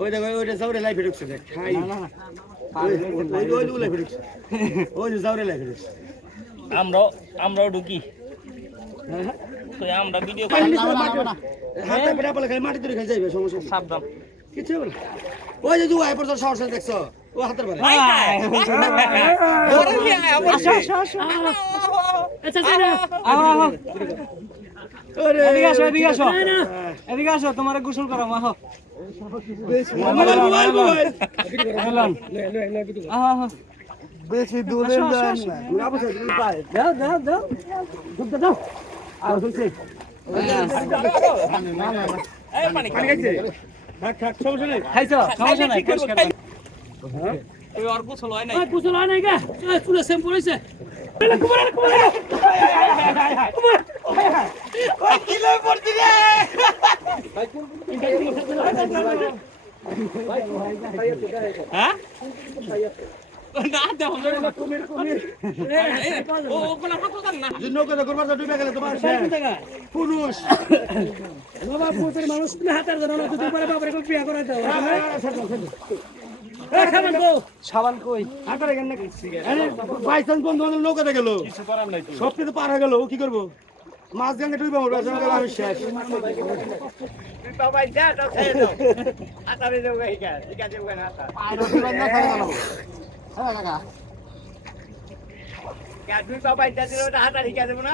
ওই দেখো ওইটা যাওরে লাইফে ঢুকছে দেখ খাই ওই লাইফে ঢুকছে ওই যে যাওরে লাইফে ঢুকছে আমরাও ঢুকি তো আমরা ভিডিও করি হাতে পেটা পড়ে খাই মাটি ধরে খাই যাইবে সমস্যা সাবধান কিছু হবে না ওই যে দুয়া এরপর শর্ট দেখছো ও হাতের বাড়ি এদিকে আসো তোমার গোসল করাম আহ বেশি দূরে দাও দাও দাও ঢুকতে দাও আর হচ্ছে পানি খাইছে থাক থাক সমস্যা নেই খাইছো সমস্যা নাই পরিষ্কার ওই আর গোসল হয় নাই গোসল হয় নাই গা চুলে শ্যাম্পু হইছে ওই কিলো পড়তি রে হ্যাঁ না দেখো কুমির কুমির ও কোনা হাত দান না নৌকা করবার তো ডুবে গেলে তোমার পুরুষ বাবা পুতের মানুষ তুমি হাতের ধরো না তুই পরে বাবার বিয়া করে দাও সাবান কই হাঁটারে কেন নাকি বাইচান্স বন্ধু বান্ধব নৌকাতে গেল কিছু করার নাই তো সব কিছু পার হয়ে গেল ও কি করবো মাছ গাঙ্গে ডুবে মরবো আমি শেষ বাবাই যা তো খেয়ে দাও আতারে দেব গাইকা ঠিক আছে ওখানে আতা তুই বাবাই যা দিলে ওটা হাতা ঠিক আছে না